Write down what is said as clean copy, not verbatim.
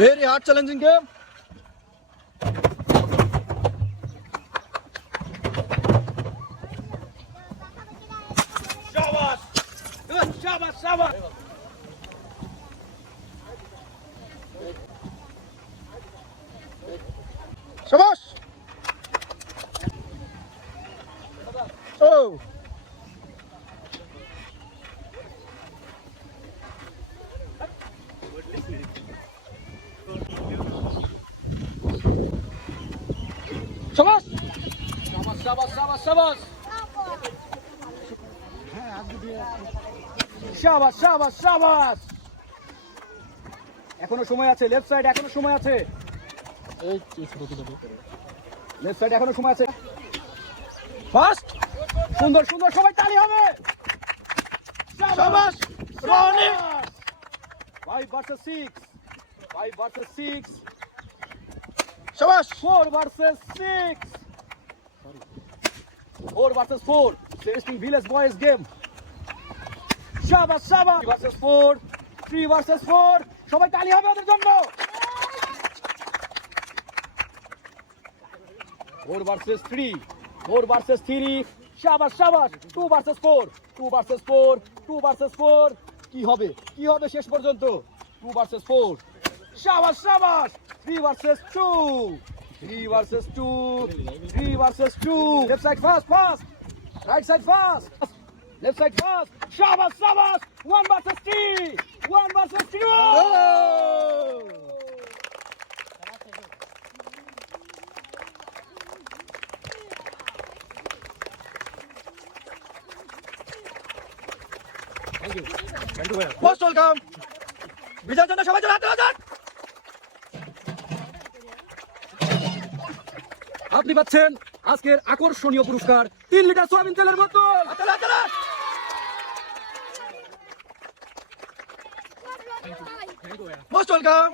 Very hard challenging game. Shabash! Good, shabash, shabash! Shabash. Oh. Shabash. Shabash, shabash, shabash, shabash! Shabash, shabash, shabash! এখনো সময় আছে, left side এখনো সময় আছে, left side এখনো সময় আছে। ফাস্ট, সুন্দর সুন্দর, সবাই তালি হবে। Shabash. Ronnie. 5 versus 6, 5 versus 6, Shabash. 4 versus 6, 4 versus 4. Interesting village boys game. Shabash, shabash. 3 versus 4, 3 versus 4. সবাই তালি হবে ওদের জন্য। 4 versus 3, 4 versus 3. শাবাশ শাবাশ। 2 versus 4, 2 versus 4, 2 versus 4. কি হবে শেষ পর্যন্ত? 2 versus 4. শাবাশ শাবাশ। 3 versus 2, 3 versus 2, 3 versus 2. Left side fast, fast. Right side fast. Left side fast. Shabash, shabash. 1 versus 3. 1 versus 3. Oh. Most welcome. বিজয়ের জন্য সবাই চলে হাতে যান। আপনি পাচ্ছেন আজকের আকর্ষণীয় পুরস্কার 3 লিটার সয়াবিন তেলের বোতল। Most welcome.